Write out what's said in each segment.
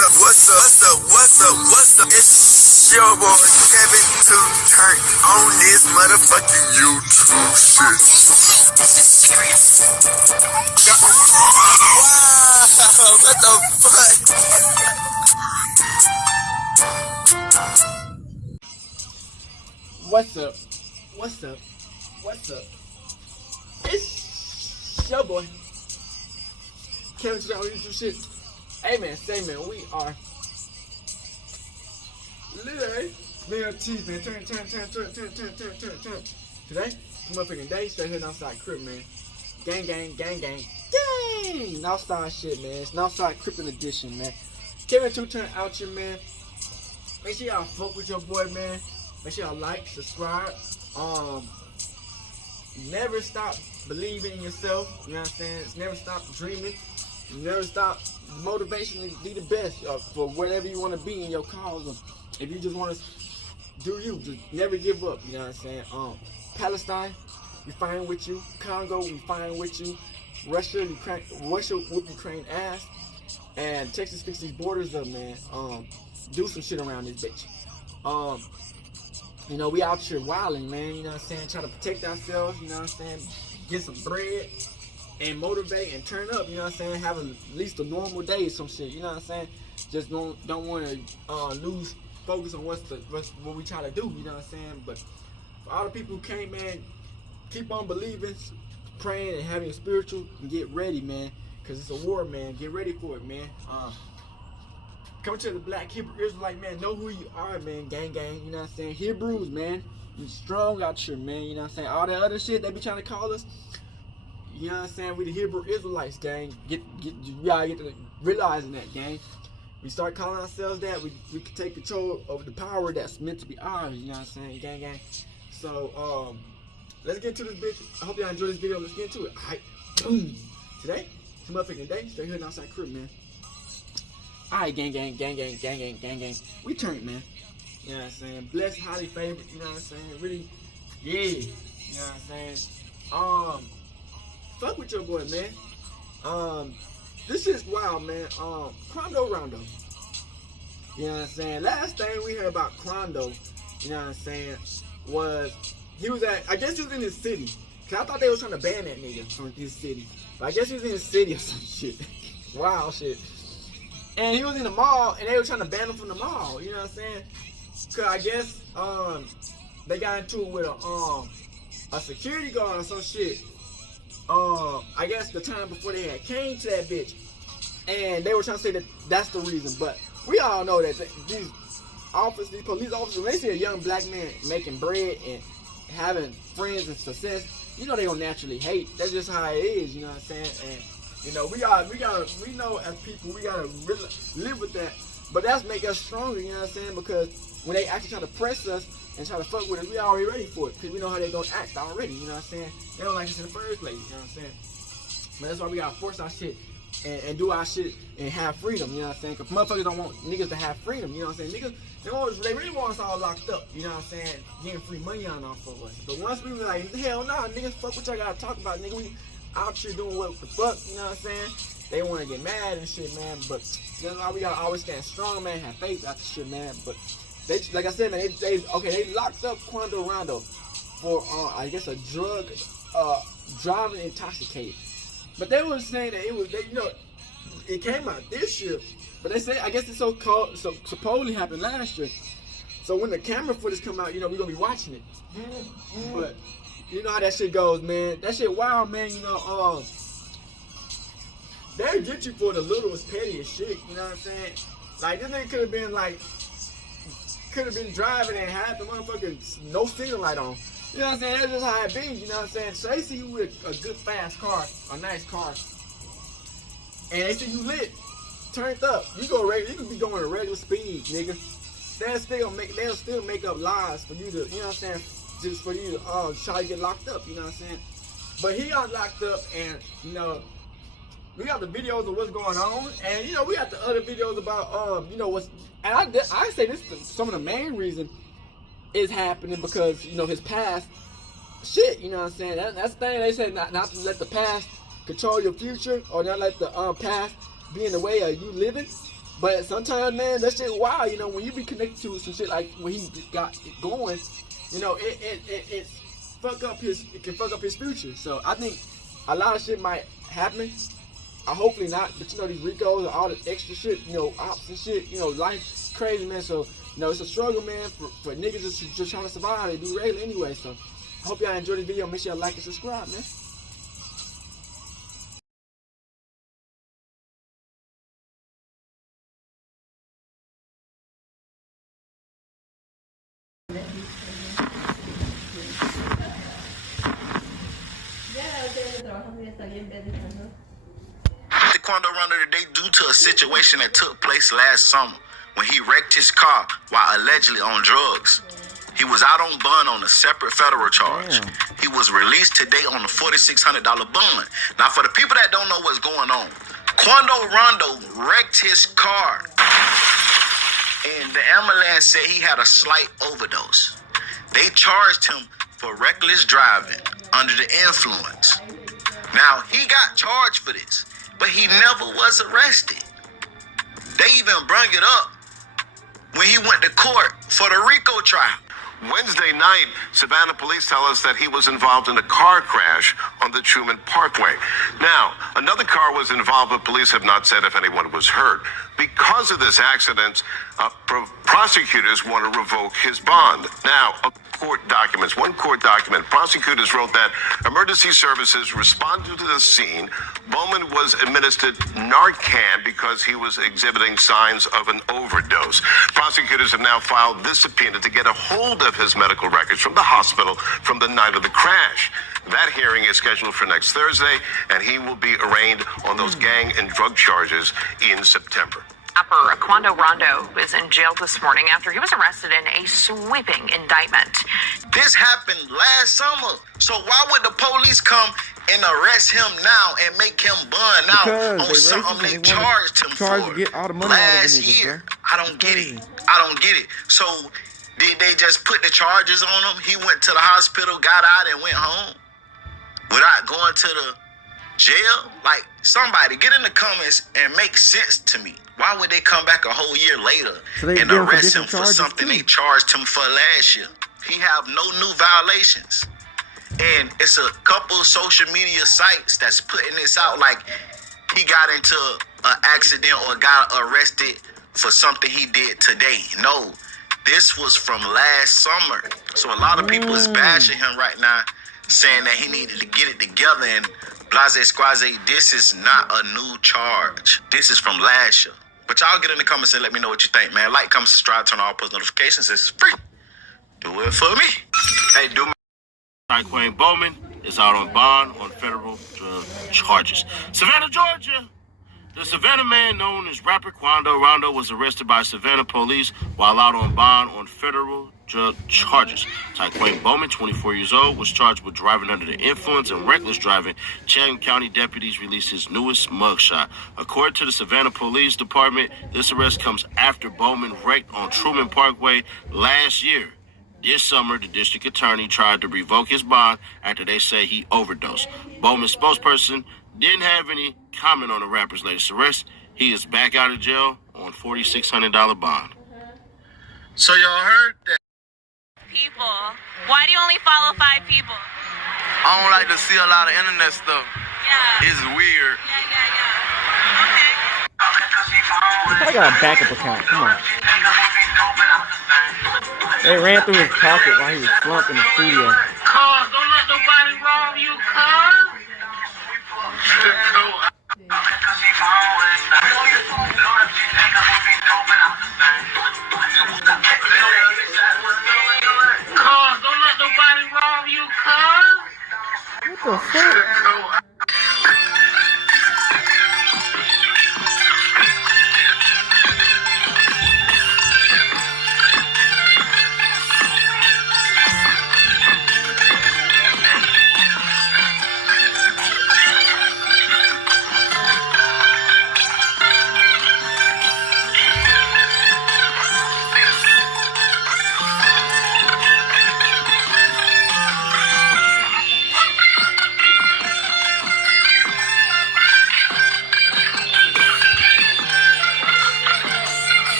What's up? It's your boy Kevin to turn on this motherfucking YouTube shit. This is serious. Wow, what the fuck? What's up? It's your boy Kevin to turn on YouTube shit. Hey man, we are literally man, cheese man, turn. Today, it's motherfucking day, straight here outside crib, man. Gang. Outside shit, man. It's outside Crippin' edition, man. Kevin 2 turn out here, man. Make sure y'all fuck with your boy, man. Make sure y'all like, subscribe. Never stop believing in yourself. You know what I'm saying? Never stop dreaming. Never stop motivation to be the best for whatever you want to be in your cause. If you just want to do you, just never give up. You know what I'm saying? Palestine, we fine with you. Congo, we fine with you. Russia whoop Ukraine ass. And Texas fix these borders up, man. Do some shit around this bitch. You know, we out here wilding, man. You know what I'm saying? Try to protect ourselves. You know what I'm saying? Get some bread. And motivate and turn up, you know what I'm saying? Have at least a normal day or some shit, you know what I'm saying? Just don't want to lose focus on what we try to do, you know what I'm saying? But for all the people who came, man, keep on believing, praying, and having a spiritual, and get ready, man, because it's a war, man. Get ready for it, man. Come to the Black Hebrew Israelite, man. Know who you are, man. Gang, you know what I'm saying? Hebrews, man. You strong out here, man. You know what I'm saying? All that other shit they be trying to call us. You know what I'm saying? We the Hebrew Israelites, gang. You gotta get to realizing that, gang. We start calling ourselves that, we can take control of the power that's meant to be ours. You know what I'm saying? Gang. So, let's get into this bitch. I hope y'all enjoy this video. Let's get into it. Alright, boom. Today, it's a motherfucking day. Straight here outside crib, man. Alright, gang. We turned, man. You know what I'm saying? Blessed, highly favored. You know what I'm saying? Really, yeah. You know what I'm saying? Fuck with your boy, man. This is wild, man. Qoundo, Roundo. You know what I'm saying? Last thing we heard about Qoundo, you know what I'm saying, was he was at, I guess he was in his city. Cause I thought they was trying to ban that nigga from his city. But I guess he was in his city or some shit. Wild shit. And he was in the mall and they were trying to ban him from the mall. You know what I'm saying? Cause I guess they got into it with a security guard or some shit. I guess the time before they had came to that bitch, and they were trying to say that that's the reason, but we all know that these police officers, when they see a young black man making bread and having friends and success, you know they gonna naturally hate. That's just how it is, you know what I'm saying? And you know we know as people we gotta really live with that, but that's make us stronger, you know what I'm saying? Because when they actually try to press us and try to fuck with us, we already ready for it, because we know how they gonna act already, you know what I'm saying? They don't like us in the first place, you know what I'm saying? But that's why we gotta force our shit and do our shit and have freedom, you know what I'm saying? Because motherfuckers don't want niggas to have freedom, you know what I'm saying? Niggas, they really want us all locked up, you know what I'm saying? Getting free money on off of us. But once we was like, hell nah, niggas, fuck what y'all gotta talk about, nigga. We out here doing what the fuck, you know what I'm saying? They wanna get mad and shit, man. But that's why we gotta always stand strong, man, have faith out the shit, man. But they, like I said, man, they locked up Qoundo Roundo for I guess a drug, driving intoxicated. But they were saying that it was, you know, it came out this year. But they say, I guess it's supposedly happened last year. So when the camera footage come out, you know, we're gonna be watching it. But you know how that shit goes, man. That shit wild, man. You know, they get you for the littlest, pettiest shit. You know what I'm saying? Like this nigga could have been driving and had the motherfucking no signal light on. You know what I'm saying? That's just how it be, you know what I'm saying? So they see you with a good fast car, a nice car, and they see you lit, turned up. You could be going at regular speed, nigga. They'll still make up lies for you to, you know what I'm saying? Just for you to try to get locked up, you know what I'm saying? But he got locked up, and you know, we got the videos of what's going on, and you know, we got the other videos about you know what's. And I say this is some of the main reason is happening because, you know, his past shit, you know what I'm saying? That's the thing they say, not to let the past control your future, or not let the past be in the way of you living. But sometimes, man, that shit wild. You know, when you be connected to some shit like when he got it going, you know, it can fuck up his future. So I think a lot of shit might happen. Hopefully not, but you know, these Ricos and all the extra shit, you know, ops and shit, you know, life crazy, man. So, you know, it's a struggle, man, for niggas just trying to survive. They do regular anyway. So I hope y'all enjoyed this video. Make sure y'all like and subscribe, man. The Qoundo Roundo today due to a situation that took place last summer when he wrecked his car while allegedly on drugs. He was out on bond on a separate federal charge. Damn. He was released today on a $4,600 bond. Now, for the people that don't know what's going on, Qoundo Roundo wrecked his car, and the ambulance said he had a slight overdose. They charged him for reckless driving under the influence. Now, he got charged for this, but he never was arrested. They even brung it up when he went to court for the RICO trial. Wednesday night, Savannah police tell us that he was involved in a car crash on the Truman Parkway. Now, another car was involved, but police have not said if anyone was hurt. Because of this accident, prosecutors want to revoke his bond. Now, one court document, prosecutors wrote that emergency services responded to the scene. Bowman was administered Narcan because he was exhibiting signs of an overdose. Prosecutors have now filed this subpoena to get a hold of his medical records from the hospital from the night of the crash. That hearing is scheduled for next Thursday, and he will be arraigned on those gang and drug charges in September. Rapper Qoundo Roundo was in jail this morning after he was arrested in a sweeping indictment. This happened last summer. So why would the police come and arrest him now and make him bond now on something they charged him for to get all the money last out of the niggas, year? bro. I don't get it. I don't get it. So did they just put the charges on him? He went to the hospital, got out, and went home without going to the jail? Like, somebody get in the comments and make sense to me. Why would they come back a whole year later and arrest him for something they charged him for last year? He have no new violations. And it's a couple of social media sites that's putting this out like he got into an accident or got arrested for something he did today. No, this was from last summer. So a lot of people is bashing him right now, saying that he needed to get it together and blase squaze. This is not a new charge. This is from last year. But y'all get in the comments and let me know what you think, man. Like, comment, subscribe, turn on all post notifications. It's free. Do it for me. Hey, do my... Taquain Bowman is out on bond on federal drug charges. Savannah, Georgia. The Savannah man known as rapper Qoundo Roundo was arrested by Savannah police while out on bond on federal drug charges. Taquain Bowman, 24 years old, was charged with driving under the influence and reckless driving. Chatham County deputies released his newest mugshot. According to the Savannah Police Department, this arrest comes after Bowman wrecked on Truman Parkway last year. This summer, the district attorney tried to revoke his bond after they say he overdosed. Bowman's spokesperson didn't have any comment on the rapper's latest arrest. He is back out of jail on $4,600 bond. So y'all heard that? People. Why do you only follow 5 people? I don't like to see a lot of internet stuff. Yeah. It's weird. Yeah. Okay. I got a backup account. Come on. They ran through his pocket while he was slumped in the studio. Cuz, don't let nobody rob you, cuz. Cuz, don't let nobody rob you, cuz. What the fuck?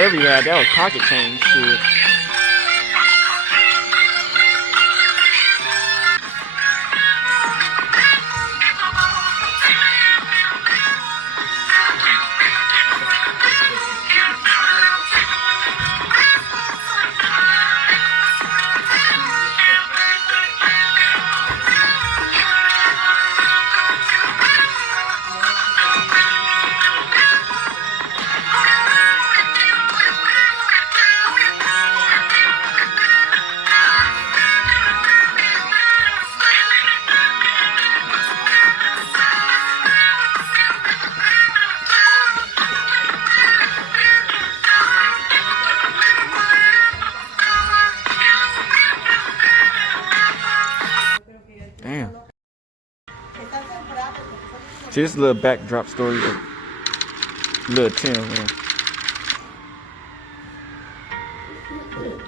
whatever you had, that was pocket change shit. Damn. See, this little backdrop story of Lil Tim, man.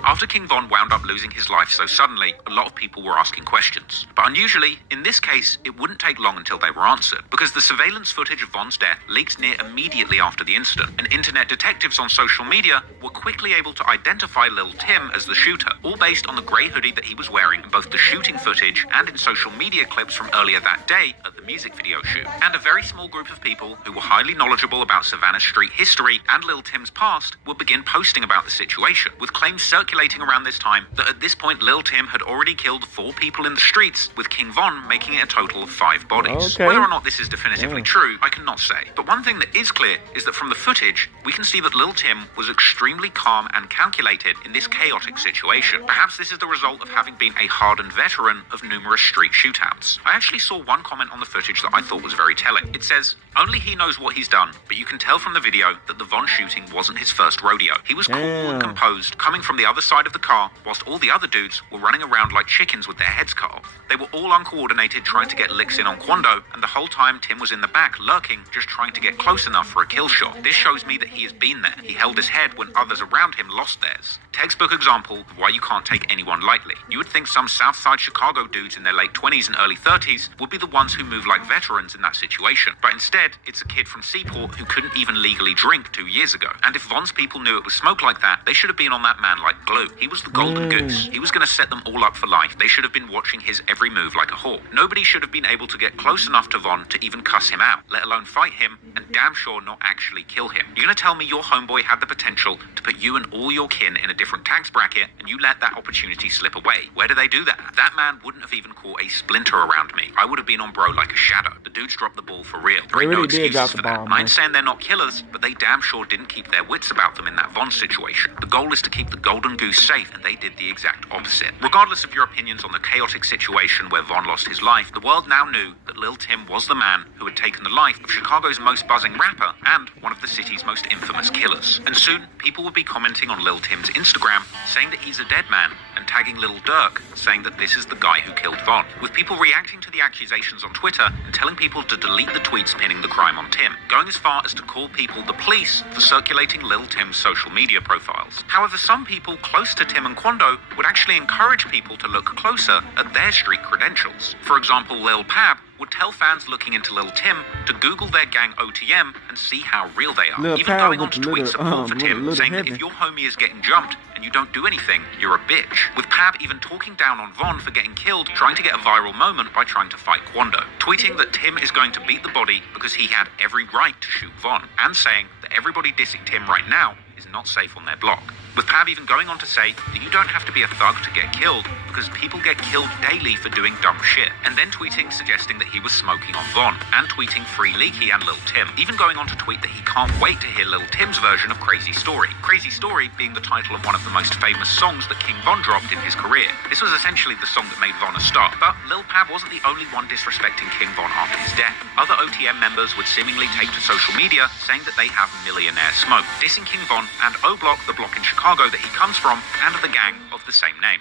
After King Von wound up losing his life so suddenly, a lot of people were asking questions. But unusually, in this case, it wouldn't take long until they were answered, because the surveillance footage of Von's death leaked near immediately after the incident, and internet detectives on social media were quickly able to identify Lil Tim as the shooter, all based on the grey hoodie that he was wearing in both the shooting footage and in social media clips from earlier that day at the music video shoot. And a very small group of people who were highly knowledgeable about Savannah Street history and Lil Tim's past would begin posting about the situation, with claims circulating around this time that at this point Lil Tim had already killed 4 people in the streets, with King Von making it a total of 5 bodies. Okay. Whether or not this is definitively true, I cannot say. But one thing that is clear is that from the footage, we can see that Lil Tim was extremely calm and calculated in this chaotic situation. Perhaps this is the result of having been a hardened veteran of numerous street shootouts. I actually saw one comment on the footage that I thought was very telling. It says, "Only he knows what he's done, but you can tell from the video that the Von shooting wasn't his first rodeo. He was cool and composed, coming from the other side of the car, whilst all the other dudes were running around like chickens with their heads cut off. They were all uncoordinated, trying to get licks in on Qoundo, and the whole time Tim was in the back, lurking, just trying to get close enough for a kill shot. This shows me that he has been there. He held his head when others around him lost theirs. Textbook example of why you can't take anyone lightly. You would think some Southside Chicago dudes in their late 20s and early 30s would be the ones who move like veterans in that situation, but instead, it's a kid from Seaport who couldn't even legally drink 2 years ago. And if Von's people knew it was smoke like that, they should have been on that man like glue. He was the golden goose. He was going to set them all up for life. They should have been watching his every move like a hawk. Nobody should have been able to get close enough to Von to even cuss him out, let alone fight him, and damn sure not actually kill him. You're going to tell me your homeboy had the potential to put you and all your kin in a different tax bracket, and you let that opportunity slip away? Where do they do that? That man wouldn't have even caught a splinter around me. I would have been on bro like a shadow. The dudes dropped the ball for real. There ain't no excuses for that. I ain't saying they're not killers, but they damn sure didn't keep their wits about them in that Von situation. The goal is to keep the golden goose safe, and they did the exact opposite. Regardless of your opinions on the chaotic situation where Von lost his life, the world now knew that Lil Tim was the man who had taken the life of Chicago's most buzzing rapper and one of the city's most infamous killers. And soon, people would be commenting on Lil Tim's Instagram, saying that he's a dead man, and tagging Lil Durk, saying that this is the guy who killed Von, with people reacting to the accusations on Twitter and telling people to delete the tweets pinning the crime on Tim, going as far as to call people the police for circulating Lil Tim's social media profiles. However, some people close to Tim and Qoundo would actually encourage people to look closer at their street credentials. For example, Lil Pab would tell fans looking into Lil Tim to Google their gang OTM and see how real they are. Even going on to tweet support for Tim, saying that if your homie is getting jumped and you don't do anything, you're a bitch. With Pab even talking down on Von for getting killed, trying to get a viral moment by trying to fight Qoundo, tweeting that Tim is going to beat the body because he had every right to shoot Von, and saying that everybody dissing Tim right now is not safe on their block. With Pab even going on to say that you don't have to be a thug to get killed, because people get killed daily for doing dumb shit. And then tweeting suggesting that he was smoking on Von, and tweeting Free Leaky and Lil Tim. Even going on to tweet that he can't wait to hear Lil Tim's version of Crazy Story. Crazy Story being the title of one of the most famous songs that King Von dropped in his career. This was essentially the song that made Von a star. But Lil Pab wasn't the only one disrespecting King Von after his death. Other OTM members would seemingly take to social media saying that they have millionaire smoke, dissing King Von and O-Block, the block in Chicago that he comes from, and the gang of the same name.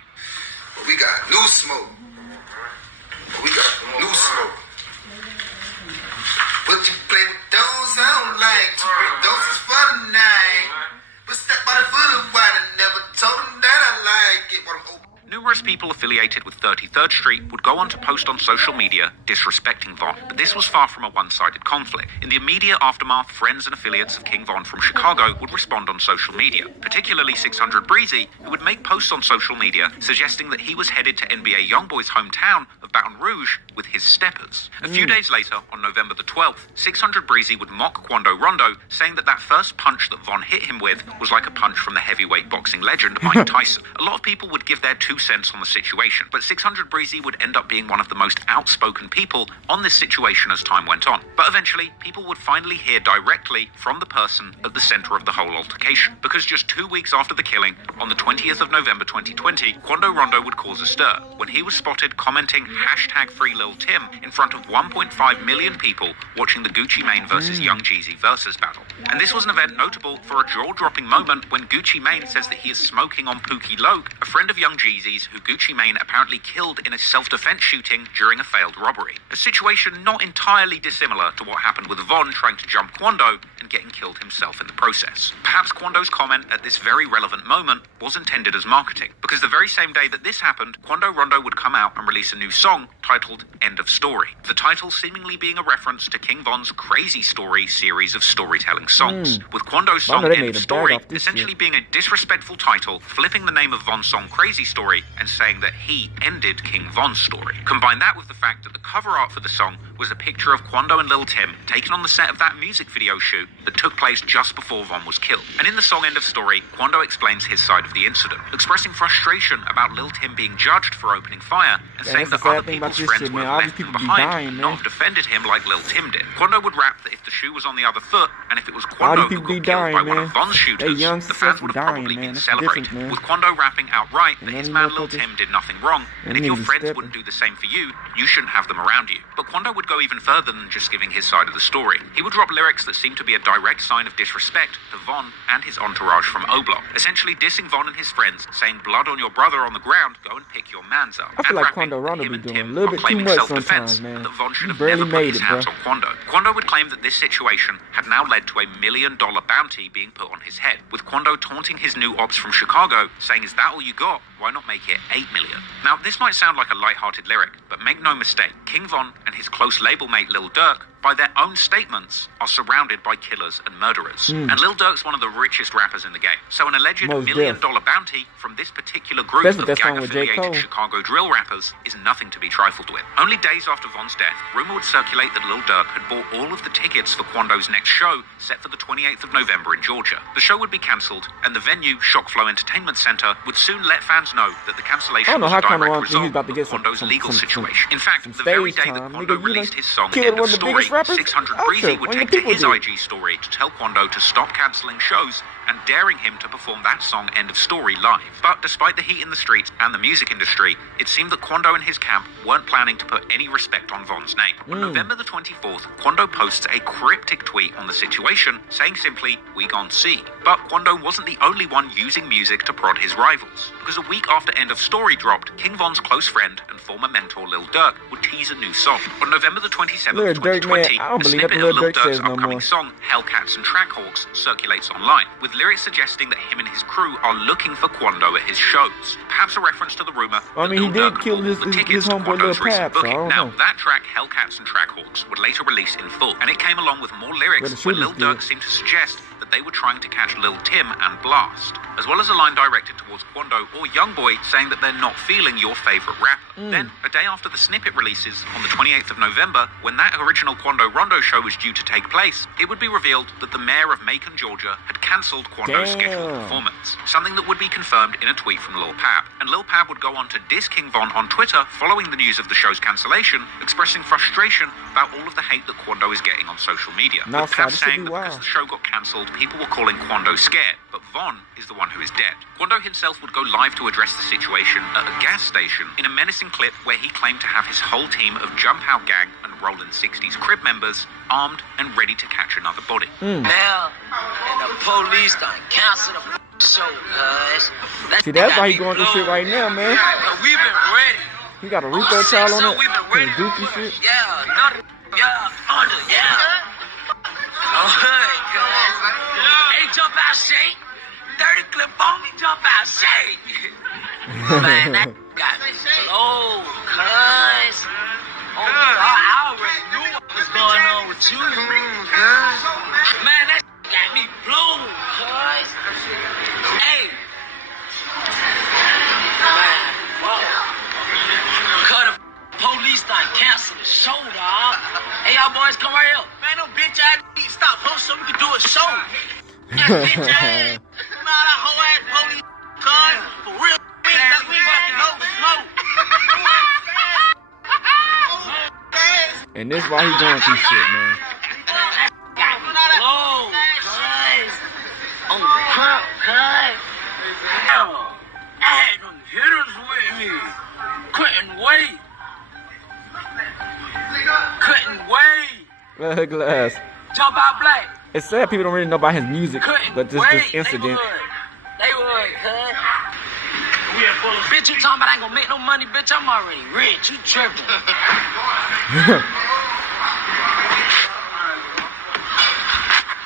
But we got new smoke. We got new smoke. What you play with those I don't like. 2 doses for the night. But step by the foot of white and never told them that I like it. Numerous people people affiliated with 33rd Street would go on to post on social media disrespecting Von. But this was far from a one-sided conflict. In the immediate aftermath, friends and affiliates of King Von from Chicago would respond on social media, particularly 600 Breezy, who would make posts on social media suggesting that he was headed to NBA Youngboy's hometown of Baton Rouge with his steppers. A few days later, on November the 12th, 600 Breezy would mock Qoundo Roundo, saying that first punch that Von hit him with was like a punch from the heavyweight boxing legend Mike Tyson. A lot of people would give their 2 cents on the situation, but 600 Breezy would end up being one of the most outspoken people on this situation as time went on. But eventually, people would finally hear directly from the person at the center of the whole altercation, because just 2 weeks after the killing, on the 20th of November 2020, Qoundo Roundo would cause a stir when he was spotted commenting #FreeLilTim in front of 1.5 million people watching the Gucci Mane versus Young Jeezy versus battle. And this was an event notable for a jaw-dropping moment when Gucci Mane says that he is smoking on Pookie Loke, a friend of Young Jeezy's who Gucci Mane apparently killed in a self-defense shooting during a failed robbery. A situation not entirely dissimilar to what happened with Von trying to jump Qoundo and getting killed himself in the process. Perhaps Qouondo's comment at this very relevant moment was intended as marketing, because the very same day that this happened, Qoundo Roundo would come out and release a new song titled End of Story. The title seemingly being a reference to King Von's Crazy Story series of storytelling songs, with Qouondo's song End of Story essentially being a disrespectful title, flipping the name of Von's song Crazy Story and saying that he ended King Von's story. Combine that with the fact that the cover art for the song was a picture of Qoundo and Lil Tim taken on the set of that music video shoot that took place just before Von was killed. And in the song End of Story, Qoundo explains his side of the incident, expressing frustration about Lil Tim being judged for opening fire and saying that other people's friends would have left him behind, not have defended him like Lil Tim did. Qoundo would rap that if the shoe was on the other foot, and if it was Qoundo who got killed by one of Von's shooters, the fans would have probably been celebrating, with Qoundo rapping outright that his man Lil Tim did nothing wrong, and if your friends wouldn't do the same for you, you shouldn't have them around you. But Qoundo would go even further than just giving his side of the story. He would drop lyrics that seemed to be a direct sign of disrespect to Von and his entourage from O-Block, essentially dissing Von and his friends, saying blood on your brother on the ground, go and pick your mans up. I feel like Qoundo Roundo be doing a little bit too much sometimes, man. And that Von should have never put his hands on Qoundo. Qoundo would claim that this situation had now led to $1 million bounty being put on his head, with Qoundo taunting his new ops from Chicago, saying, "Is that all you got? Why not make it 8 million?" Now, this might sound like a light-hearted lyric, but make no mistake, King Von and his close label mate Lil Durk, by their own statements, are surrounded by killers and murderers. And Lil Durk's one of the richest rappers in the game, so an alleged $1 million bounty from this particular group of gang-affiliated Chicago drill rappers is nothing to be trifled with. Only days after Von's death, rumor would circulate that Lil Durk had bought all of the tickets for Qouondo's next show, set for the 28th of November in Georgia. The show would be cancelled, and the venue, Shockflow Entertainment Center, would soon let fans know that the cancellation was a direct result of Qouondo's legal situation. In fact, the very day that Qoundo released his song End of Story, 600 Breezy would take to his IG story to tell Qoundo to stop cancelling shows and daring him to perform that song End of Story live. But despite the heat in the streets and the music industry, it seemed that Qoundo and his camp weren't planning to put any respect on Von's name. On November the 24th, Qoundo posts a cryptic tweet on the situation, saying simply, "We gon' see." But Qoundo wasn't the only one using music to prod his rivals, because a week after End of Story dropped, King Von's close friend and former mentor Lil Durk would tease a new song. On November the 27th, 2020, a snippet of Lil Durk's upcoming song, Hellcats and Trackhawks, circulates online, with lyrics suggesting that him and his crew are looking for Qoundo at his shows. Perhaps a reference to the rumor that Lil Durk bought the tickets to Quando's recent booking. Now, that track, Hellcats and Trackhawks, would later release in full, and it came along with more lyrics where Lil Durk seemed to suggest that they were trying to catch Lil Tim and Blast, as well as a line directed towards Qoundo or Youngboy saying that they're not feeling your favorite rapper. Then, a day after the snippet releases, on the 28th of November, when that original Qoundo Roundo show was due to take place, it would be revealed that the mayor of Macon, Georgia, had cancelled Quando's scheduled performance, something that would be confirmed in a tweet from Lil Pab. And Lil Pab would go on to diss King Von on Twitter following the news of the show's cancellation, expressing frustration about all of the hate that Qoundo is getting on social media. With Pab saying that because the show got cancelled, people were calling Qoundo scared, but Von is the one who is dead. Qoundo himself would go live to address the situation at a gas station in a menacing clip where he claimed to have his whole team of Jump Out Gang and Rollin' 60s crib members armed and ready to catch another body. Now, and the police done cancel the show, guys. See, that's why he going through shit right now, man. We've been ready. He got a Rico trial on it. We've been ready. Goofy shit. Hey, jump out, shake. 30 clip on me, jump out, shake. Man, that got me blown, cuz. Oh, God, I already knew what was going on with you. Man, that got me blown, cuz. Hey. Man, whoa. Cut the police done canceled the show, dog. Hey, y'all boys, come right here. Man, no bitch ass niggas stop hosting so we can do a show. That bitch ass. Come out that whole ass police, cuz. For real, we ain't fucking no smoke. And this why he going through shit, man. Whoa, cuz. Oh, crap, cuz. I had them hitters with me. Couldn't wait. Glass. Jump out black. It's sad people don't really know about his music, Couldn't but this incident. They would, cuz. Bitch, you talking about I ain't gonna make no money, bitch? I'm already rich. You tripping.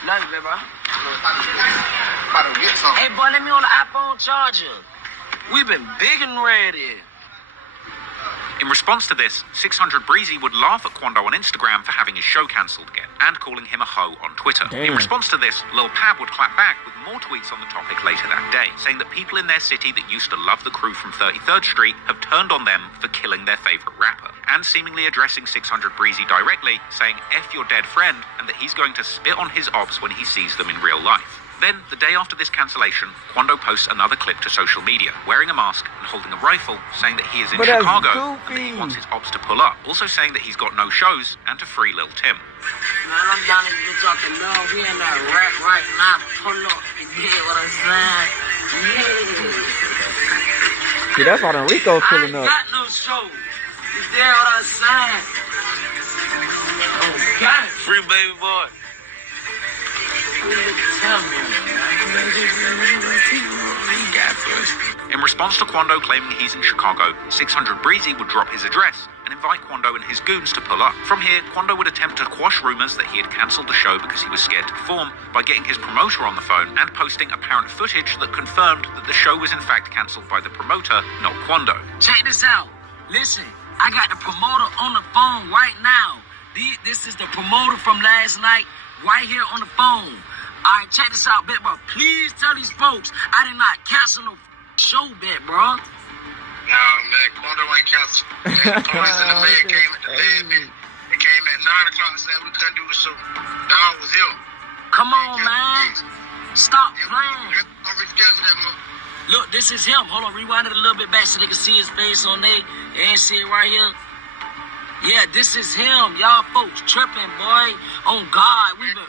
Love you, baby, bro. Hey, boy, let me on the iPhone charger. We've been big and ready. In response to this, 600 Breezy would laugh at Qoundo on Instagram for having his show cancelled again, and calling him a hoe on Twitter. Damn. In response to this, Lil Pab would clap back with more tweets on the topic later that day, saying that people in their city that used to love the crew from 33rd Street have turned on them for killing their favourite rapper, and seemingly addressing 600 Breezy directly, saying F your dead friend, and that he's going to spit on his ops when he sees them in real life. Then, the day after this cancellation, Qoundo posts another clip to social media, wearing a mask and holding a rifle, saying that he is in Chicago and that he wants his ops to pull up, also saying that he's got no shows and to free Lil Tim. Man, I'm down this bitch off the love. We in that rack right now. Pull up. You get what I'm saying? Yeah. See, that's why the Rico's pulling up. I ain't got no shows. You get what I'm saying? Oh, God. Free baby boy. In response to Qoundo claiming he's in Chicago, 600 Breezy would drop his address and invite Qoundo and his goons to pull up. From here, Qoundo would attempt to quash rumours that he had cancelled the show because he was scared to perform by getting his promoter on the phone and posting apparent footage that confirmed that the show was in fact cancelled by the promoter, not Qoundo. Check this out. Listen, I got the promoter on the phone right now. This is the promoter from last night right here on the phone. All right, check this out, bet, bro. Please tell these folks I did not cancel no show, bet, bro. Nah, man, Qoundo ain't canceled. The police in the bed came at the bed, bitch. They came at 9 o'clock saying we couldn't do the show. Dog was here. Come on, man. Stop playing. I'm reschedule that motherfucker. Look, this is him. Hold on, rewind it a little bit back so they can see his face on there. They ain't see it right here. Yeah, this is him. Y'all folks tripping, boy. On God, we been...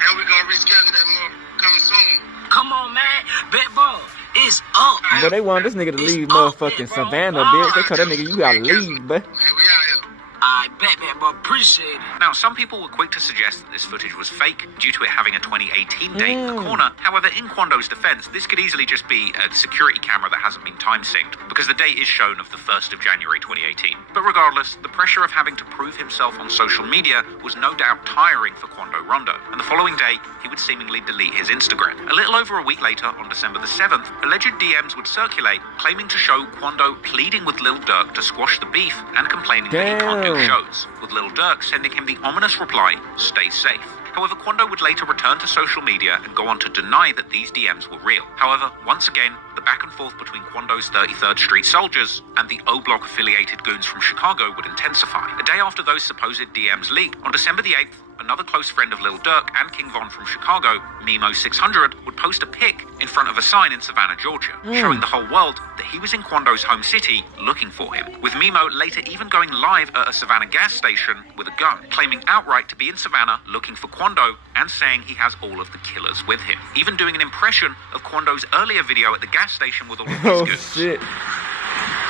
And we gonna reschedule that motherfucker coming soon. Come on, man. Bet, bro. It's up. But they want this nigga to leave motherfucking Savannah, bitch. They tell that nigga you gotta leave, but. Hey, we out here. I bet, bro. Appreciate it. Now, some people were quick to suggest that this footage was fake due to it having a 2018 date in the corner. However, in Quondo's defense, this could easily just be a security camera that hasn't been time synced because the date is shown of the 1st of January 2018. But regardless, the pressure of having to prove himself on social media was no doubt tiring for Qoundo Roundo, and the following day, he would seemingly delete his Instagram. A little over a week later, on December the 7th, alleged DMs would circulate claiming to show Qoundo pleading with Lil Durk to squash the beef and complaining that he can't do shows, with Lil Durk sending him the ominous reply, "Stay safe." However, Qoundo would later return to social media and go on to deny that these DMs were real. However, once again, the back and forth between Quondo's 33rd Street soldiers and the O-Block affiliated goons from Chicago would intensify. A day after those supposed DMs leaked, on December the 8th, another close friend of Lil Durk and King Von from Chicago, Mimo600, would post a pic in front of a sign in Savannah, Georgia, showing the whole world that he was in Quondo's home city looking for him, with Mimo later even going live at a Savannah gas station with a gun, claiming outright to be in Savannah looking for Qoundo and saying he has all of the killers with him, even doing an impression of Quondo's earlier video at the gas station with all of his goons. Shit.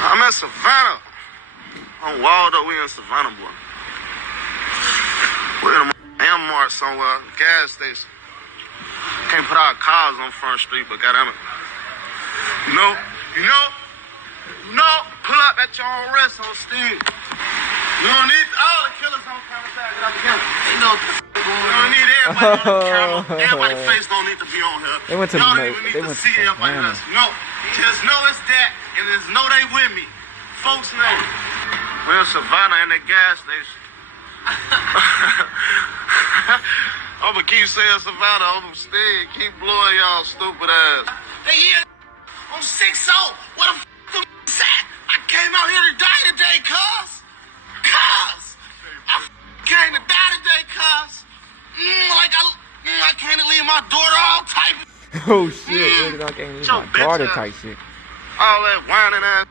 I'm in Savannah. On Waldo, we in Savannah, boy. We're in a Mart somewhere, gas station. Can't put our cars on Front Street, but goddamn it. You know, pull up at your own rest on Steve. You don't need all the killers on camera tag that I can. You know what you don't need everybody on the camera. Everybody's face don't need to be on here. They went to Y'all don't even need to see everybody else. No, just know it's that and just know they with me. Folks' name. We're in Savannah in the gas station. I'ma keep saying Savannah, I'ma stay, keep blowing y'all stupid ass. They here on 6-0. What the f*** at? I came out here to die today, cuz. I came to die today, cuz. I can't leave my daughter all type of... Oh shit, I can't leave my daughter type shit. All that whining ass.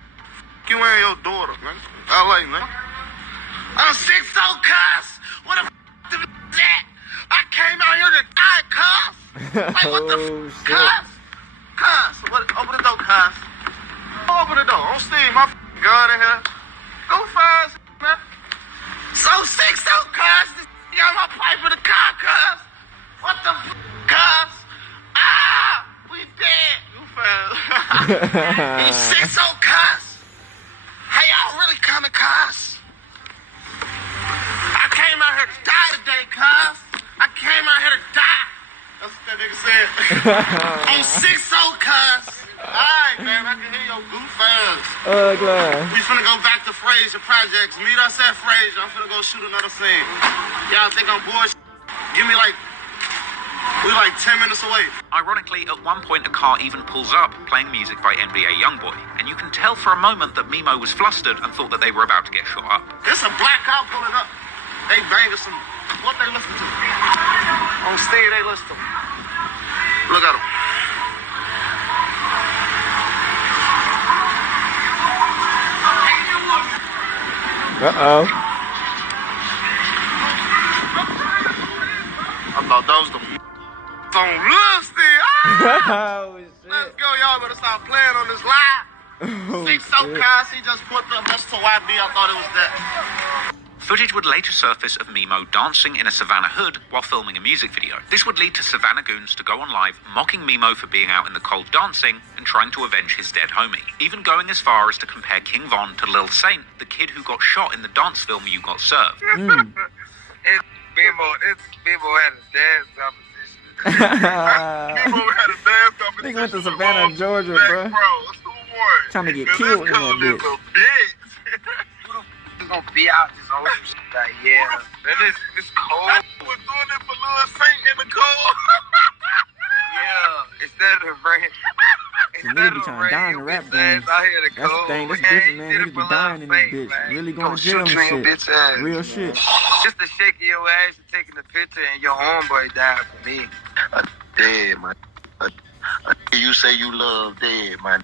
You and your daughter, man. LA, man. I'm 6-0, cuz. What the f*** that? I came out here to die, cuz. Like, what the f***, cuz? Cuz, open the door, cuz. Open the door. Don't steam my gun in here. Go fast, man. So 6-0, cuz. This got my pipe in the car, cuz. What the f***, cuz? Ah, we dead. You fast. 6-0, cuz. How y'all really coming, cuz? I came out here to die today, cuz. I came out here to die. That's what that nigga said. On 6-0, cuz. Alright, man, I can hear your goof ass. Glad. We finna go back to Fraser Projects. Meet us at Fraser. I'm finna go shoot another scene. Y'all think I'm bullshit? Give me we 10 minutes away. Ironically, at one point a car even pulls up, playing music by NBA Youngboy, and you can tell for a moment that Mimo was flustered and thought that they were about to get shot up. There's a black car pulling up. They banging some... What they listen to? On stage, they listen to. Look at them. Uh-oh. I thought that was the... on Rusty. Oh, shit. Let's go, y'all better stop playing on this live. Oh, 6-0, cuz. He just put up. That's to YB. I thought it was that. Footage would later surface of Mimo dancing in a Savannah hood while filming a music video. This would lead to Savannah goons to go on live mocking Mimo for being out in the cold dancing and trying to avenge his dead homie, even going as far as to compare King Von to Lil Saint, the kid who got shot in the dance film You Got Served. It's Mimo had a dance competition. Mimo had a dance competition. Nigga went to Savannah, Georgia, bro. Trying to get killed in that bitch. Gonna be out this whole shit. Like, yeah. And it's cold. I was doing it for Lil Saint in the cold. Yeah, instead of rain. So niggas be trying to die in the rap game. That's the thing, that's different, man. Niggas be dying in this bitch. Really going to jail and shit. Real shit. Just to shake your ass and taking the picture and your homeboy died for me. Dead, man. You say you love dead, man.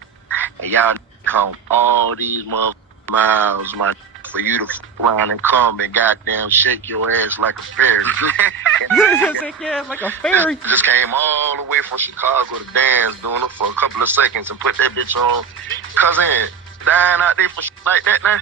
And y'all come all these miles, man, for you to around and come and goddamn shake your ass like a fairy. Shake your ass like a fairy. Just came all the way from Chicago to dance, doing it for a couple of seconds and put that bitch on. Cousin, dying out there for shit like that now?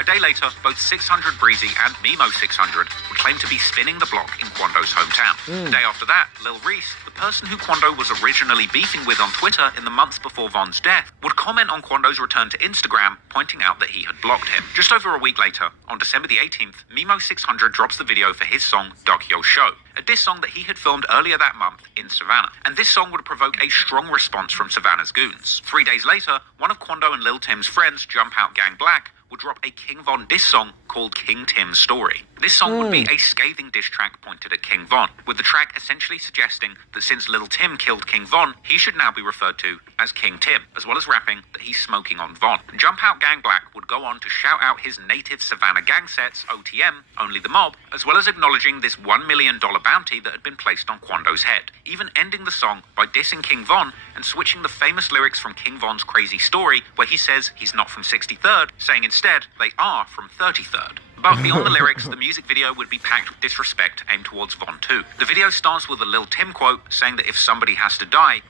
A day later, both 600 Breezy and Mimo 600 would claim to be spinning the block in Qoundo's hometown. The day after that, Lil Reese, the person who Qoundo was originally beefing with on Twitter in the months before Von's death, would comment on Qoundo's return to Instagram, pointing out that he had blocked him. Just over a week later, on December the 18th, Mimo 600 drops the video for his song Duck Yo Show, a diss song that he had filmed earlier that month in Savannah. And this song would provoke a strong response from Savannah's goons. 3 days later, one of Qoundo and Lil Tim's friends, Jump Out Gang Black, would drop a King Von diss song called King Tim's Story. This song would be a scathing diss track pointed at King Von, with the track essentially suggesting that since Lil Tim killed King Von, he should now be referred to as King Tim, as well as rapping that he's smoking on Von. Jump Out Gang Black would go on to shout out his native Savannah gang sets, OTM, Only the Mob, as well as acknowledging this $1 million bounty that had been placed on Quando's head, even ending the song by dissing King Von and switching the famous lyrics from King Von's Crazy Story, where he says he's not from 63rd, saying instead they are from 33rd. But beyond the lyrics, the music video would be packed with disrespect aimed towards Von too. The video starts with a Lil Tim quote saying that if somebody has to die,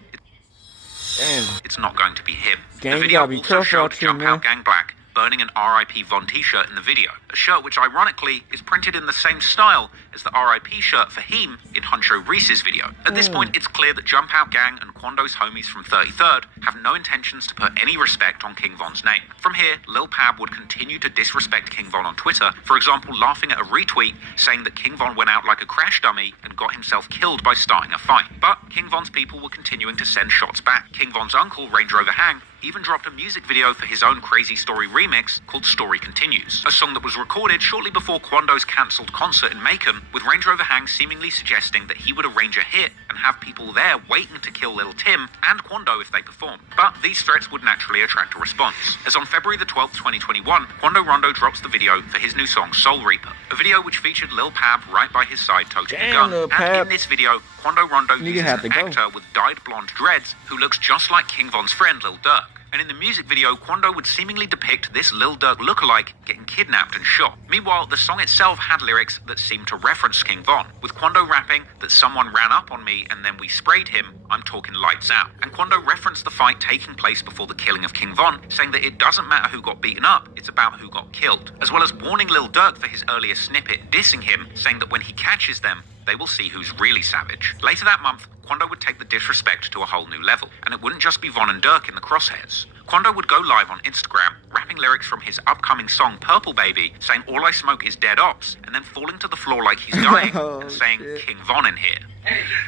it's not going to be him. The video also showed Jump Out Gang Black burning an RIP Von t-shirt in the video, a shirt which ironically is printed in the same style as the RIP shirt for him in Huncho Reese's video. At this point, it's clear that Jump Out Gang and Quondo's homies from 33rd have no intentions to put any respect on King Von's name. From here, Lil Pab would continue to disrespect King Von on Twitter, for example, laughing at a retweet saying that King Von went out like a crash dummy and got himself killed by starting a fight. But King Von's people were continuing to send shots back. King Von's uncle, Range Rover Hang, even dropped a music video for his own Crazy Story remix called Story Continues, a song that was recorded shortly before Quondo's cancelled concert in Macon, with Range Rover Hang seemingly suggesting that he would arrange a hit and have people there waiting to kill Lil Tim and Qoundo if they performed. But these threats would naturally attract a response, as on February the 12th, 2021, Qoundo Rondo drops the video for his new song Soul Reaper, a video which featured Lil Pab right by his side toting a gun. And in this video, Qoundo Rondo uses an actor with dyed blonde dreads who looks just like King Von's friend Lil Durk. And in the music video, Qoundo would seemingly depict this Lil Durk lookalike getting kidnapped and shot. Meanwhile, the song itself had lyrics that seemed to reference King Von, with Qoundo rapping that someone ran up on me and then we sprayed him, I'm talking lights out. And Qoundo referenced the fight taking place before the killing of King Von, saying that it doesn't matter who got beaten up, it's about who got killed. As well as warning Lil Durk for his earlier snippet, dissing him, saying that when he catches them, they will see who's really savage. Later that month, Qoundo would take the disrespect to a whole new level, and it wouldn't just be Von and Durk in the crosshairs. Qoundo would go live on Instagram, rapping lyrics from his upcoming song Purple Baby, saying all I smoke is dead ops, and then falling to the floor like he's dying, and saying King Von in here.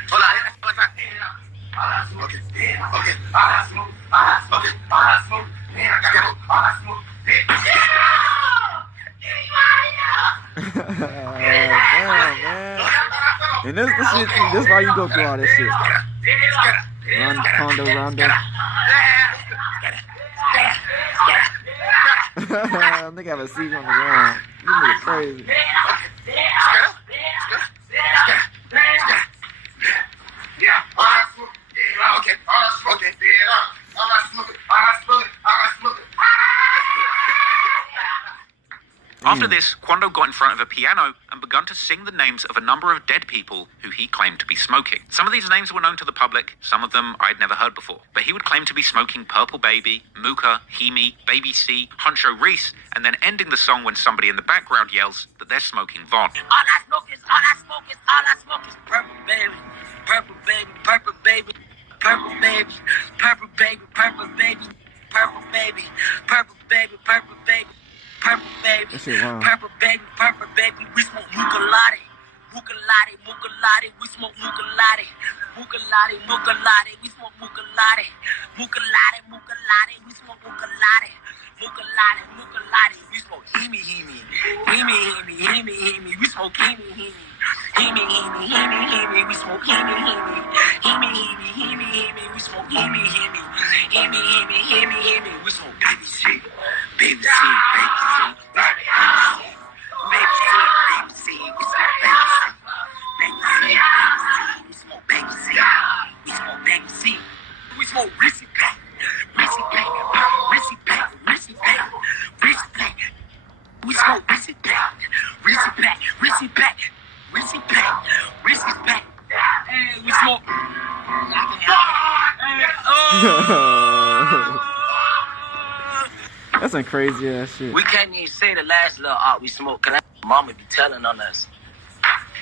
Hold on. Okay. Damn, man. And this why you go through all this shit. Rondo. Nigga have a seat on the ground. You nigga crazy. After this, Qoundo got in front of a piano and begun to sing the names of a number of dead people who he claimed to be smoking. Some of these names were known to the public, some of them I'd never heard before. But he would claim to be smoking Purple Baby, Mooka, Hemi, Baby C, Huncho Reese, and then ending the song when somebody in the background yells that they're smoking Von. All I smoke is purple baby, purple baby, purple baby, purple baby, purple baby, purple baby, purple baby, purple baby, purple baby. Purple baby, purple baby, we smoke Mukalati, we smoke Mukalati, we smoke Mukalati, we smoke Mukalati, we smoke Hemi, we smoke Hemi, we smoke we smoke Baby C. Baby C, we smoke Baby C, we smoke Reese Pack, we smoke Reese Pack, we smoke and we smoke. That's some crazy ass shit. We can't even say the last little art we smoked, cause mama be telling on us.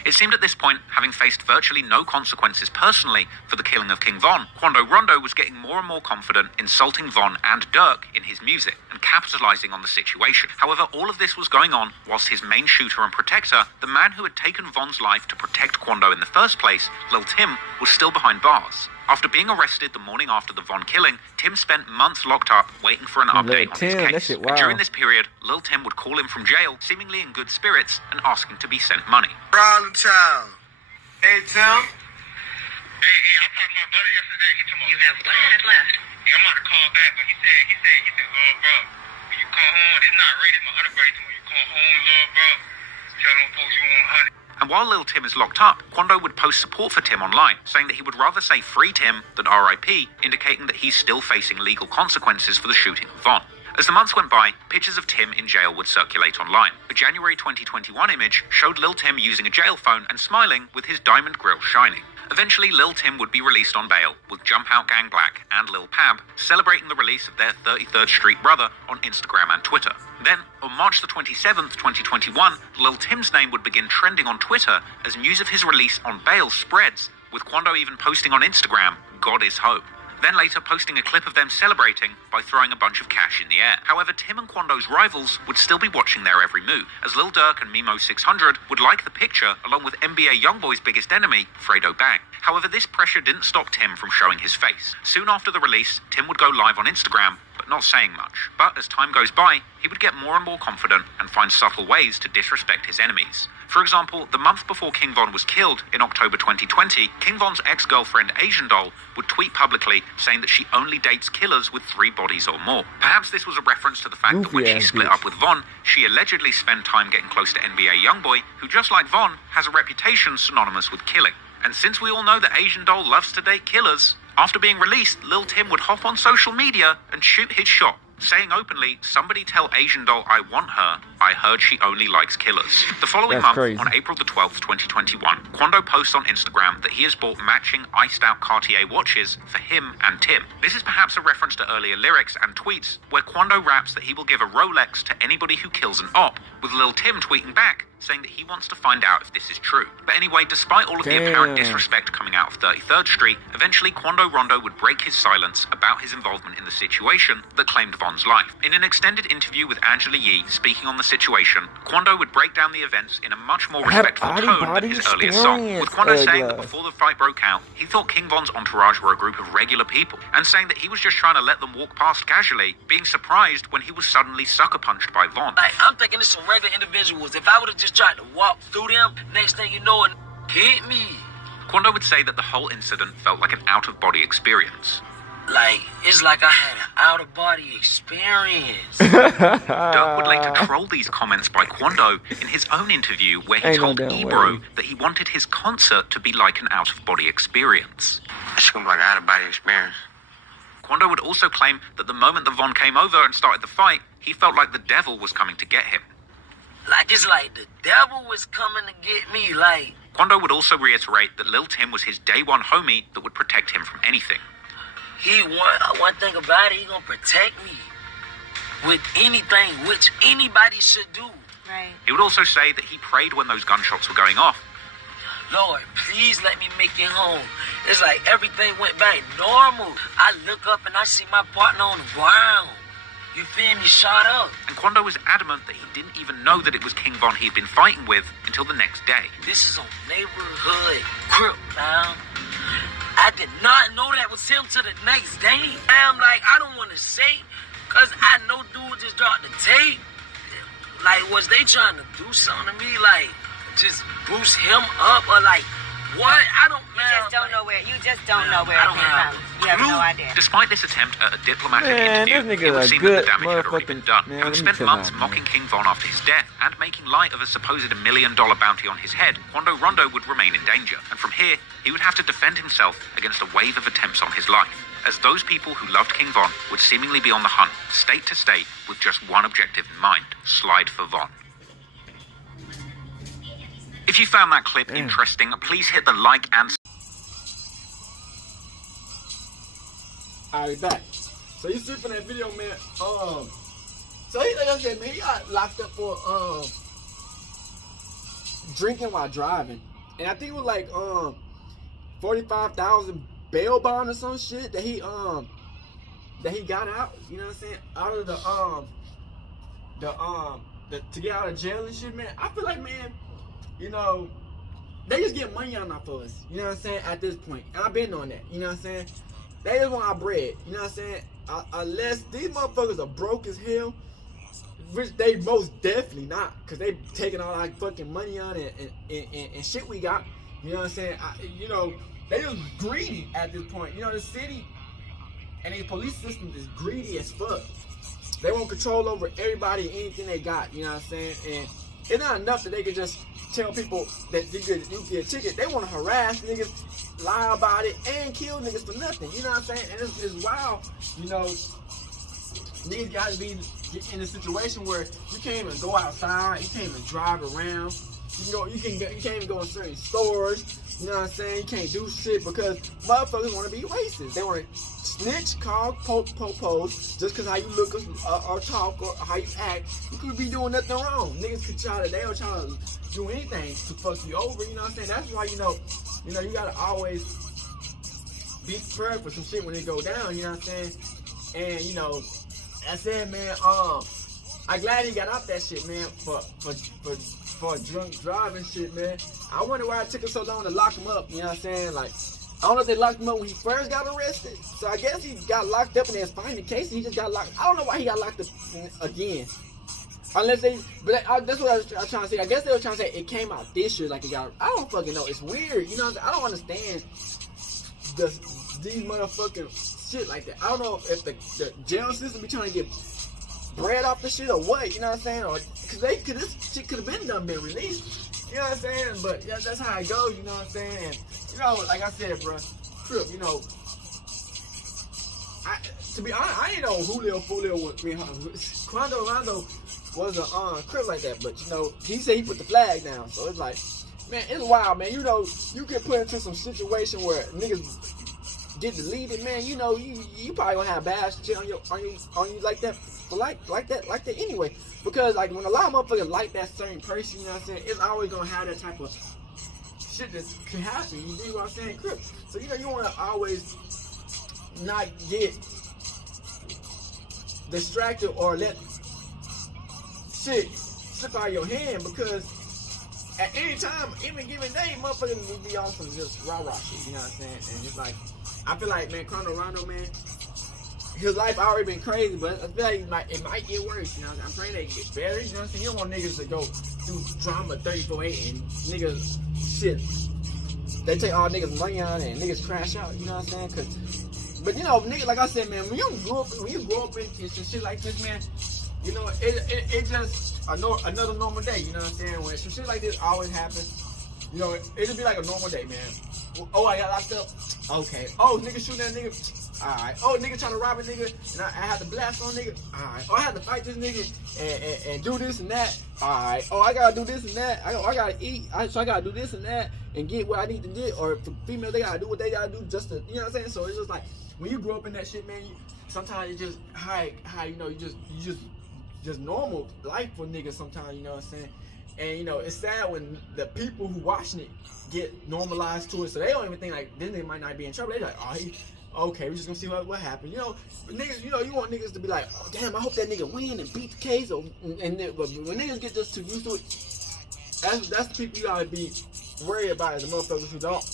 It seemed at this point, having faced virtually no consequences personally for the killing of King Von, Qoundo Rondo was getting more and more confident insulting Von and Durk in his music and capitalizing on the situation. However, all of this was going on whilst his main shooter and protector, the man who had taken Von's life to protect Qoundo in the first place, Lil Tim, was still behind bars. After being arrested the morning after the Von killing, Tim spent months locked up waiting for an update on his case. Shit, wow. And during this period, Lil Tim would call him from jail, seemingly in good spirits, and asking to be sent money. Problem child. Hey, Tim. Hey, I talked to my brother yesterday. He told me you have 1 minute left. Yeah, I'm about to call back, but he said, bro, when you call home, it's not right, it's my other brother. When you call home, little bro, tell them folks you want 100. And while Lil Tim is locked up, Qoundo would post support for Tim online, saying that he would rather say free Tim than RIP, indicating that he's still facing legal consequences for the shooting of Von. As the months went by, pictures of Tim in jail would circulate online. A January 2021 image showed Lil Tim using a jail phone and smiling with his diamond grill shining. Eventually, Lil Tim would be released on bail, with Jump Out Gang Black and Lil Pab celebrating the release of their 33rd Street brother on Instagram and Twitter. Then, on March the 27th, 2021, Lil Tim's name would begin trending on Twitter as news of his release on bail spreads, with Qoundo even posting on Instagram, "God is home." Then later posting a clip of them celebrating by throwing a bunch of cash in the air. However, Tim and Quando's rivals would still be watching their every move, as Lil Durk and Mimo600 would like the picture along with NBA Youngboy's biggest enemy, Fredo Bang. However, this pressure didn't stop Tim from showing his face. Soon after the release, Tim would go live on Instagram, but not saying much. But as time goes by, he would get more and more confident and find subtle ways to disrespect his enemies. For example, the month before King Von was killed, in October 2020, King Von's ex-girlfriend Asian Doll would tweet publicly saying that she only dates killers with 3 bodies or more. Perhaps this was a reference to the fact that when she split up with Von, she allegedly spent time getting close to NBA Youngboy, who just like Von, has a reputation synonymous with killing. And since we all know that Asian Doll loves to date killers, after being released, Lil Tim would hop on social media and shoot his shot, saying openly, "Somebody tell Asian Doll I want her. I heard she only likes killers." The following month, on April the 12th, 2021, Qoundo posts on Instagram that he has bought matching iced-out Cartier watches for him and Tim. This is perhaps a reference to earlier lyrics and tweets where Qoundo raps that he will give a Rolex to anybody who kills an op, with Lil Tim tweeting back, saying that he wants to find out if this is true. But anyway, despite all of the apparent disrespect coming out of 33rd Street, eventually Qoundo Roundo would break his silence about his involvement in the situation that claimed Von's life. In an extended interview with Angela Yee speaking on the situation, Qoundo would break down the events in a much more respectful tone than his earlier song, with Qoundo saying that before the fight broke out, he thought King Von's entourage were a group of regular people, and saying that he was just trying to let them walk past casually, being surprised when he was suddenly sucker punched by Von. Like, I'm thinking it's some regular individuals. If I would have just tried to walk through them, next thing you know, it hit me. Qoundo would say that the whole incident felt like an out-of-body experience. Like, it's like I had an out-of-body experience. Durk would later troll these comments by Qoundo in his own interview, where he told Ebro that he wanted his concert to be like an out-of-body experience. It's gonna be like an out-of-body experience. Qoundo would also claim that the moment that Von came over and started the fight, he felt like the devil was coming to get him. Like, it's like the devil was coming to get me, like... Qoundo would also reiterate that Lil Tim was his day one homie that would protect him from anything. One thing about it, he gonna protect me with anything, which anybody should do. Right. He would also say that he prayed when those gunshots were going off. Lord, please let me make it home. It's like everything went back normal. I look up and I see my partner on the ground. You feel me? Shot up. And Qoundo was adamant that he didn't even know that it was King Von he'd been fighting with until the next day. This is on neighborhood crip, man. I did not know that was him till the next day. I'm like, I don't want to say, because I know dude just dropped the tape. Like, was they trying to do something to me? Like, just boost him up or like, what? I don't know. You just don't know where it came from. You have no idea. Despite this attempt at a diplomatic interview, it would seem that the damage had already been done. Having spent months mocking King Von after his death and making light of a supposed $1 million bounty on his head, Qoundo Roundo would remain in danger. And from here, he would have to defend himself against a wave of attempts on his life, as those people who loved King Von would seemingly be on the hunt, state to state, with just one objective in mind: slide for Von. If you found that clip interesting, please hit the like and... Alright, back. So you see from that video, man, so he, like I said, man, he got locked up for, drinking while driving. And I think it was like, 45,000 bail bond or some shit that he got out, you know what I'm saying, out of to get out of jail and shit, man. I feel like, man, you know, they just get money out of us, you know what I'm saying, at this point. And I've been on that, you know what I'm saying. They just want our bread, you know what I'm saying. Unless these motherfuckers are broke as hell, which they most definitely not, because they taking all our fucking money on it and shit we got, you know what I'm saying. You know, they just greedy at this point. You know, the city and the police system is greedy as fuck. They want control over everybody and anything they got, you know what I'm saying. And it's not enough that they can just tell people that you get a ticket. They want to harass niggas, lie about it, and kill niggas for nothing. You know what I'm saying? And it's wild, you know. Niggas got to be in a situation where you can't even go outside, you can't even drive around. You can't even go in certain stores. You know what I'm saying? You can't do shit because motherfuckers want to be racist. They want to snitch, call, pose, just because how you look or talk or how you act. You could be doing nothing wrong. Niggas could they'll try to do anything to fuck you over. You know what I'm saying? That's why, you gotta always be prepared for some shit when it go down. You know what I'm saying? And, I said, man, I'm glad he got off that shit, man, for drunk driving shit, man. I wonder why it took him so long to lock him up, you know what I'm saying? Like, I don't know if they locked him up when he first got arrested. So I guess he got locked up and they're finding the case and he just got locked. I don't know why he got locked up again. Unless that's what I was trying to say. I guess they were trying to say it came out this year, like it got, I don't fucking know. It's weird, you know what I'm saying? I don't understand these motherfucking shit like that. I don't know if the jail system be trying to get bread off the shit or what, you know what I'm saying? Or cause this shit could have been released, you know what I'm saying? But yeah, that's how it goes, you know what I'm saying? And like I said, bro, Crip, to be honest, I didn't know Julio was, Qoundo Roundo was a Crip like that, but he said he put the flag down, so it's like, man, it's wild, man. You get put into some situation where niggas get deleted, man. You probably gonna have bad shit on you like that. Like that anyway, because like when a lot of motherfuckers like that certain person, you know what I'm saying, it's always gonna have that type of shit that can happen. You know what I'm saying, Crip? So you want to always not get distracted or let shit slip out of your hand, because at any time, even given day, motherfuckers will be on some just rah shit. You know what I'm saying? And it's like, I feel like, man, Qoundo Roundo, man, his life already been crazy, but I feel like it might get worse, you know what I'm saying? I'm praying they get better, you know what I'm saying? You don't want niggas to go through drama 34-8 and niggas, shit, they take all niggas' money on it and niggas crash out, you know what I'm saying? But niggas, like I said, man, when you grow up in some shit like this, man, it just another normal day, you know what I'm saying? When some shit like this always happens, it'll be like a normal day, man. Oh, I got locked up? Okay. Oh, nigga shooting that nigga? Alright. Oh, nigga trying to rob a nigga and I had to blast on nigga? Alright. Oh, I had to fight this nigga and do this and that? Alright. Oh, I gotta do this and that. I gotta eat. So I gotta do this and that and get what I need to get. Or for females, they gotta do what they gotta do just to, you know what I'm saying? So it's just like, when you grow up in that shit, man, sometimes it's just how you just normal life for niggas sometimes, you know what I'm saying? And it's sad when the people who watching it get normalized to it, so they don't even think like this nigga might not be in trouble. They like, oh, okay, we just gonna see what happens. Niggas, you want niggas to be like, oh damn, I hope that nigga win and beat the case. But when niggas get just too used to it, that's the people you gotta be worried about, is the motherfuckers who don't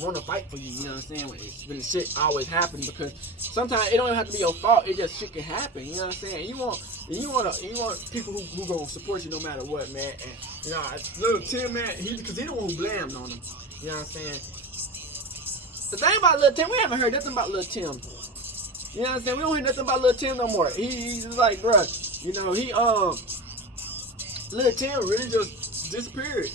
want to fight for you. You know what I'm saying? When the shit always happens, because sometimes it don't even have to be your fault. It just shit can happen. You know what I'm saying? You want people who gonna support you no matter what, man. And little Tim, man, because he the one who blamed on him. You know what I'm saying? The thing about Lil Tim, we haven't heard nothing about Lil Tim. You know what I'm saying? We don't hear nothing about Lil Tim no more. He's like, bruh, Lil Tim really just disappeared.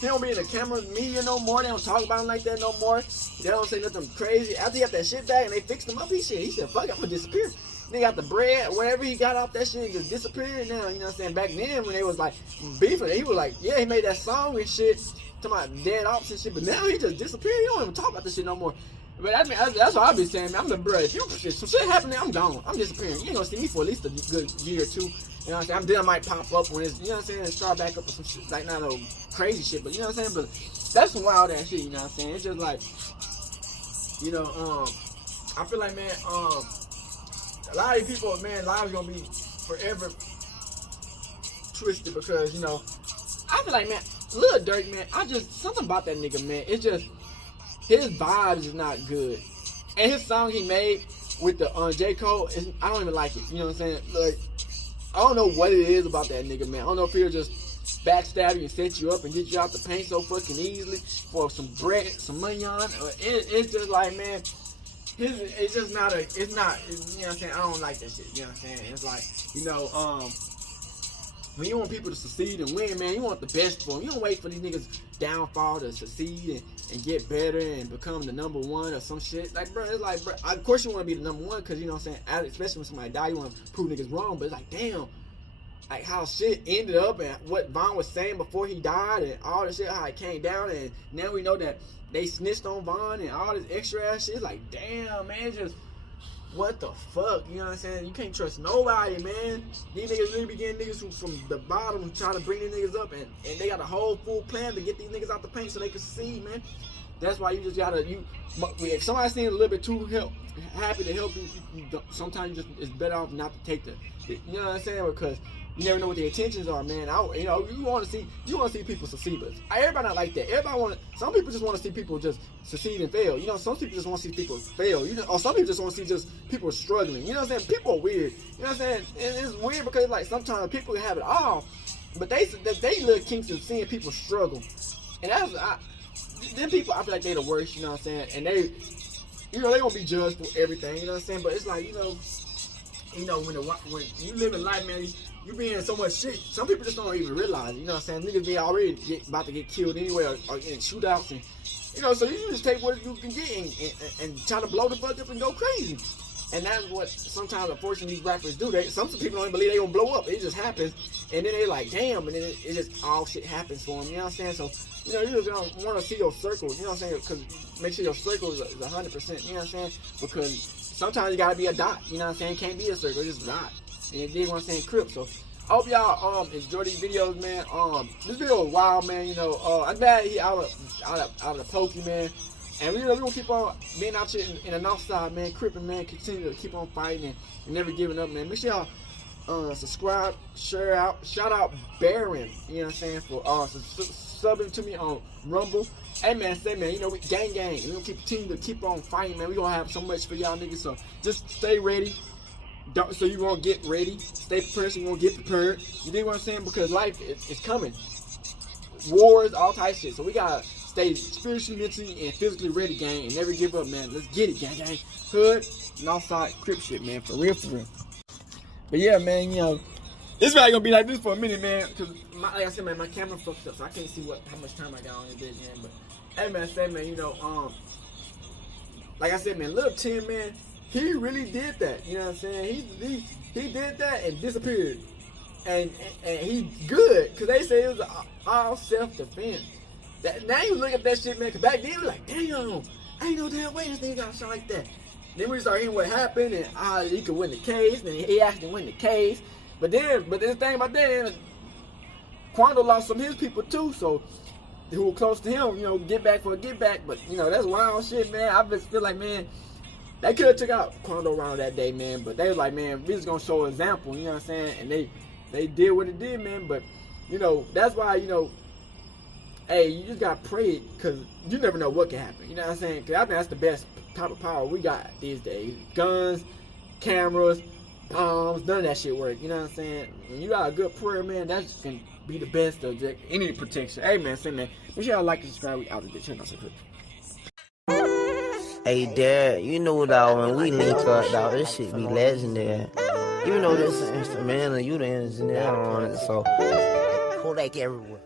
He don't be in the camera media no more. They don't talk about him like that no more. They don't say nothing crazy. After he got that shit back and they fixed him up, he said, fuck it, I'm gonna disappear. They got the bread, whatever he got off that shit, just disappeared now. You know what I'm saying? Back then, when they was like beefing, he was like, yeah, he made that song and shit, talking about dead ops and shit, but now he just disappeared. He don't even talk about this shit no more. But I mean, that's what I be saying, man. I'm the bruh. If some shit happening, I'm gone. I'm disappearing. You ain't gonna see me for at least a good year or two. You know what I'm saying? I might pop up when it's, you know what I'm saying, and start back up with some shit, like not no crazy shit, but you know what I'm saying? But that's some wild ass shit, you know what I'm saying? It's just like, I feel like, man, a lot of these people, man, lives gonna be forever twisted because, I feel like, man, Lil Durk, man, something about that nigga, man, it's just, his vibes is not good. And his song he made with the J. Cole, I don't even like it, you know what I'm saying? Like, I don't know what it is about that nigga, man. I don't know if he'll just backstab you and set you up and get you out the paint so fucking easily for some bread, some money on. It's just like, man, it's just not it's not, you know what I'm saying? I don't like that shit, you know what I'm saying? It's like, when you want people to succeed and win, man, you want the best for them. You don't wait for these niggas downfall to succeed and get better and become the number one or some shit. Like, bro, it's like, bro, of course you want to be the number one because, you know what I'm saying, especially when somebody die, you want to prove niggas wrong, but it's like, damn, like how shit ended up and what Von was saying before he died and all the shit, how it came down, and now we know that they snitched on Von and all this extra ass shit. Like, damn, man, just what the fuck, you know what I'm saying? You can't trust nobody, man. These niggas really be getting niggas from the bottom who trying to bring these niggas up, and they got a whole full plan to get these niggas out the paint so they can succeed, man. That's why you just gotta, if somebody seems a little bit too happy to help you, sometimes it's better off not to take you know what I'm saying? Because you never know what their intentions are, man. You know, you want to see people succeed, but everybody not like that. Some people just want to see people just succeed and fail. You know, some people just want to see people fail. You know, or some people just want to see just people struggling. You know what I'm saying? People are weird. You know what I'm saying? And it's weird because like sometimes people have it all, but they little kinks of seeing people struggle, and them people, I feel like they the worst. You know what I'm saying? And they gonna be judged for everything. You know what I'm saying? But it's like you know when you live in life, man. You be in so much shit. Some people just don't even realize. You know what I'm saying? Niggas be already about to get killed anyway, or in shootouts, and you know. So you just take what you can get and try to blow the fuck up and go crazy. And that's what sometimes, unfortunately, these rappers do. Some people don't even believe they gonna blow up. It just happens, and then they like, damn, and then it just all shit happens for them. You know what I'm saying? So you know, you just don't want to see your circle. You know what I'm saying? Because make sure your circle is 100%. You know what I'm saying? Because sometimes you gotta be a dot. You know what I'm saying? Can't be a circle, just a dot. And you dig what I'm saying? Crip. So I hope y'all enjoy these videos, man. This video was wild, man. You know, I'm glad he out of the pokey, man. And we gonna keep on being out here in the north side, man. Crippin', man. Continue to keep on fighting and never giving up, man. Make sure y'all subscribe, share out. Shout out Baron, you know what I'm saying, for subbing to me on Rumble. Hey man, you know, we gang. We gonna continue to keep on fighting, man. We gonna have so much for y'all niggas. So just stay ready. So you gonna get ready. Stay prepared. So you gonna get prepared. You dig what I'm saying? Because life is coming. Wars, all type shit. So we gotta stay spiritually, mentally, and physically ready, gang, and never give up, man. Let's get it, gang. Hood, Northside, Crip shit, man. For real. But yeah, man, you know, this probably gonna be like this for a minute, man. Cause like I said, man, my camera fucked up, so I can't see how much time I got on this bitch, man. But hey, man, you know, like I said, man, Lil Tim, man, he really did that. You know what I'm saying? He did that and disappeared, and he's good, cause they say it was all self-defense. Now you look at that shit, man, cause back then it was like, damn, I ain't no damn way this nigga got shot like that. Then we start hearing what happened and he could win the case, and he actually win the case. But the thing about that, Qoundo lost some of his people too, so who were close to him, you know, get back. But you know, that's wild shit, man. I just feel like, man, they could have took out Qoundo around that day, man. But they was like, man, we just gonna show an example, you know what I'm saying? And they did what it did, man. But you know, that's why, you know, hey, you just gotta pray, cause you never know what can happen. You know what I'm saying? Cause I think that's the best type of power we got these days. Guns, cameras, bombs, none of that shit work. You know what I'm saying? When you got a good prayer, man, that can be the best of any protection. Hey, man, say, man, make sure y'all like and subscribe. We out of this. Check out some clips. Hey, Dad, you know, dog, when we link up, dog, this shit be legendary. You know this instrumental, you the engineer on it, so Kodak everywhere.